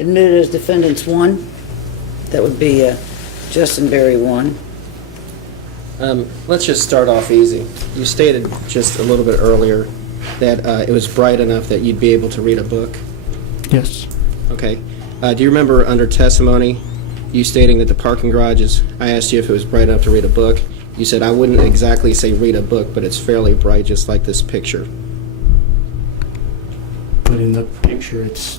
admitted as defendants 1. That would be Justin Berry 1. Let's just start off easy. You stated just a little bit earlier that it was bright enough that you'd be able to read a book. Yes. Okay. Do you remember under testimony you stating that the parking garage is, I asked you if it was bright enough to read a book. You said, I wouldn't exactly say read a book, but it's fairly bright, just like this picture. But in the picture, it's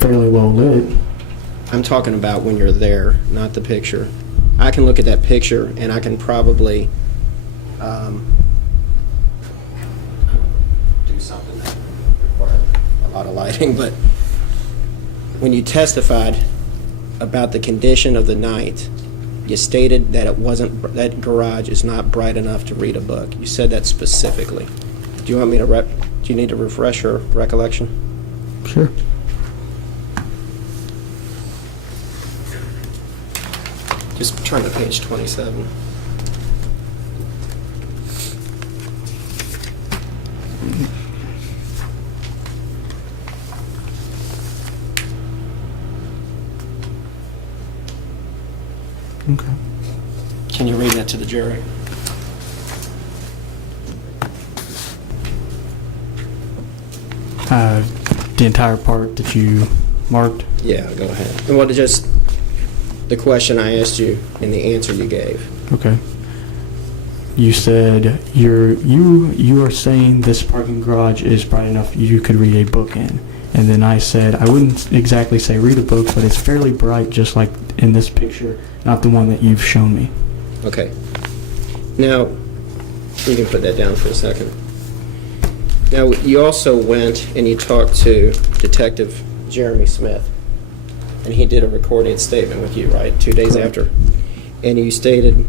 fairly well lit. I'm talking about when you're there, not the picture. I can look at that picture and I can probably do something that requires a lot of lighting, but when you testified about the condition of the night, you stated that it wasn't, that garage is not bright enough to read a book. You said that specifically. Do you want me to do you need to refresh your recollection? Sure. Just turn to page 27. Okay. Can you read that to the jury? The entire part that you marked? Yeah, go ahead. And what just the question I asked you and the answer you gave. Okay. You said you are saying this parking garage is bright enough you could read a book in. And then I said I wouldn't exactly say read a book, but it's fairly bright just like in this picture, not the one that you've shown me. Okay. Now, you can put that down for a second. Now, you also went and you talked to Detective Jeremy Smith, and he did a recorded statement with you, right, 2 days after? And you stated,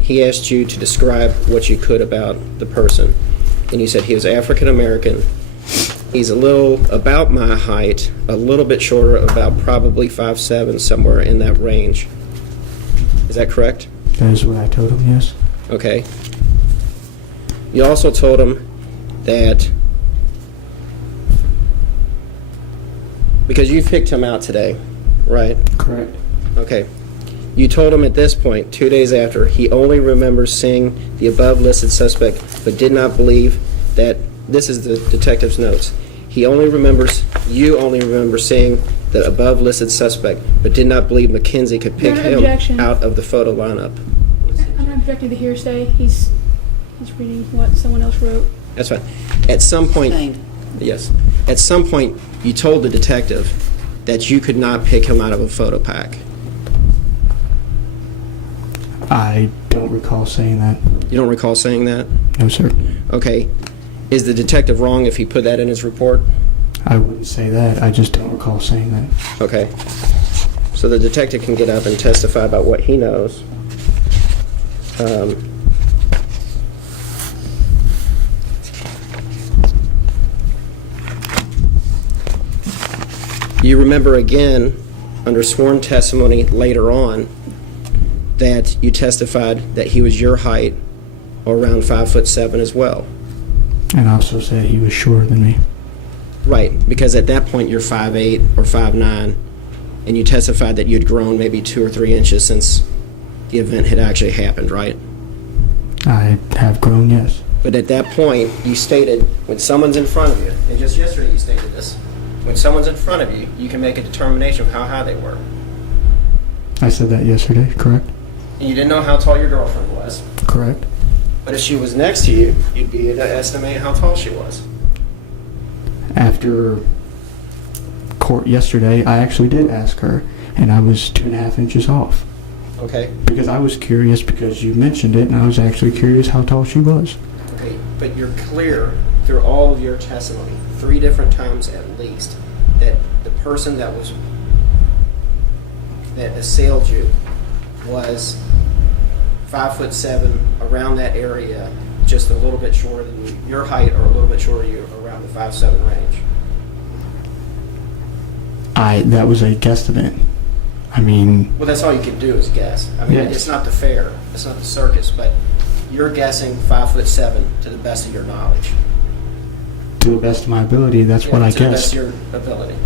he asked you to describe what you could about the person, and you said he was African American, he's a little, about my height, a little bit shorter, about probably 5'7", somewhere in that range. Is that correct? That is what I told him, yes. Okay. You also told him that, because you picked him out today, right? Correct. Okay. You told him at this point, 2 days after, he only remembers seeing the above listed suspect, but did not believe that, this is the detective's notes, you only remember seeing the above listed suspect, but did not believe McKenzie could pick him out of the photo lineup. I'm not objecting to hearsay. He's reading what someone else wrote. That's fine. At some point, Sustained. yes, at some point, you told the detective that you could not pick him out of a photo pack. I don't recall saying that. You don't recall saying that? No, sir. Okay. Is the detective wrong if he put that in his report? I wouldn't say that. I just don't recall saying that. Okay. So the detective can get up and testify about what he knows. You remember again, under sworn testimony later on, that you testified that he was your height, or around 5'7" as well. And also said he was shorter than me. Right, because at that point you're 5'8" or 5'9", and you testified that you'd grown maybe 2 or 3 inches since the event had actually happened, right? I have grown, yes. But at that point, you stated, when someone's in front of you, and just yesterday you stated this, when someone's in front of you, you can make a determination of how high they were. I said that yesterday, correct? And you didn't know how tall your girlfriend was. Correct. But if she was next to you, you'd be able to estimate how tall she was. After court yesterday, I actually did ask her, and I was 2.5 inches off. Okay? Because I was curious because you mentioned it, and I was actually curious how tall she was. Okay, but you're clear through all of your testimony, 3 different times at least, that the person that assailed you was 5'7", around that area, just a little bit shorter than you, your height, or a little bit shorter than you, around the 5'7" range. That was a guesstimate. I mean... Well, that's all you can do is guess. I mean, yes. It's not the fair, it's not the circus, but you're guessing 5'7" to the best of your knowledge. To the best of my ability, that's what I To the best guessed. of your ability.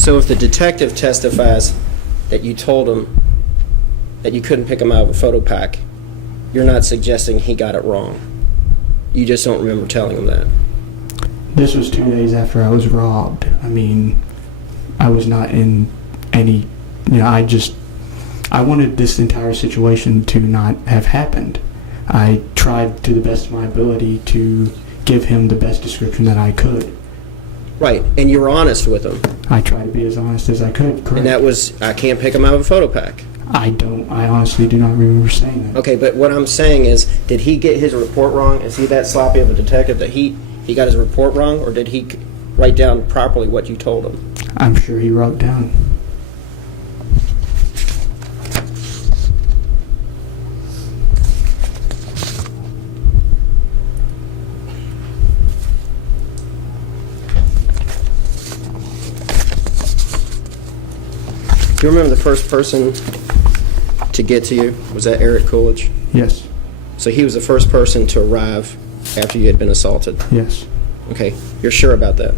So if the detective testifies that you told him that you couldn't pick him out of a photo pack, you're not suggesting he got it wrong. You just don't remember telling him that. This was 2 days after I was robbed. I mean, I was not in any, I wanted this entire situation to not have happened. I tried to the best of my ability to give him the best description that I could. Right, and you were honest with him. I tried to be as honest as I could, correct? And that was, I can't pick him out of a photo pack. I honestly do not remember saying that. Okay, but what I'm saying is, did he get his report wrong? Is he that sloppy of a detective that he got his report wrong, or did he write down properly what you told him? I'm sure he wrote down. Do you remember the first person to get to you? Was that Eric Coolidge? Yes. So he was the first person to arrive after you had been assaulted? Yes. Okay, you're sure about that?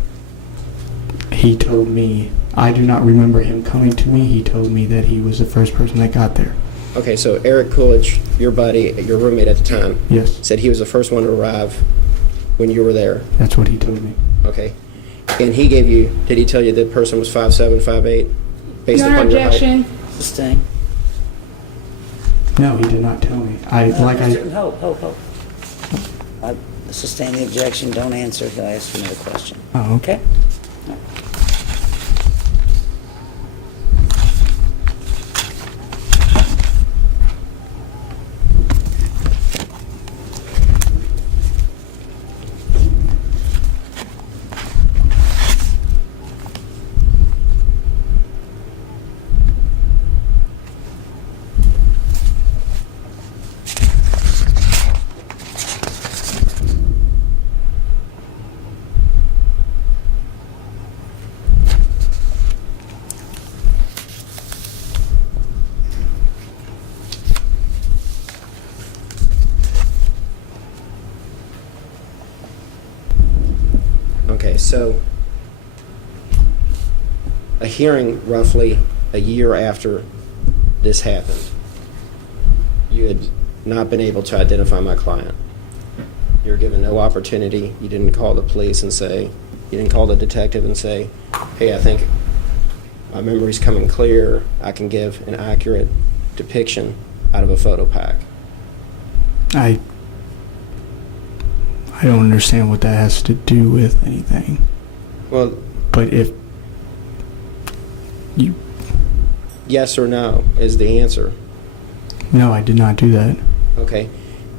He told me, I do not remember him coming to me. He told me that he was the first person that got there. Okay, so Eric Coolidge, your buddy, your roommate at the time, Yes. said he was the first one to arrive when you were there. That's what he told me. Okay. And he gave you, did he tell you the person was 5'7", 5'8", based Your Honor, upon your height? objection. Sustain. No, he did not tell me. Hold. I sustain the objection, don't answer, I'll ask you another question. Oh, okay. Okay? Okay, so a hearing roughly a year after this happened, you had not been able to identify my client. You were given no opportunity. You didn't call the police and say, you didn't call the detective and say, hey, I think my memory's coming clear. I can give an accurate depiction out of a photo pack. I don't understand what that has to do with anything. Well, But if you... yes or no is the answer. No, I did not do that. Okay.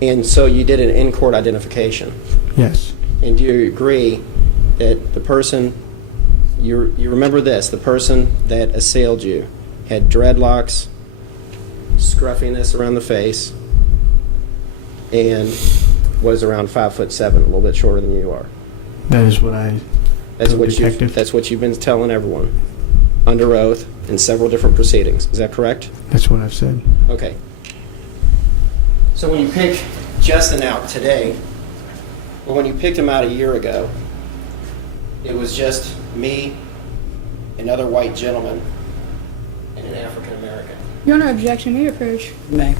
And so you did an in-court identification. Yes. And do you agree that the person, you remember this, the person that assailed you had dreadlocks, scruffiness around the face, and was around 5'7", a little bit shorter than you are? That is what I... That's what detective. that's what you've been telling everyone under oath in several different proceedings. Is that correct? That's what I've said. Okay. So when you pick Justin out today, or when you picked him out a year ago, it was just me, another white gentleman, and an African American. Your Honor, objection. May approach. May.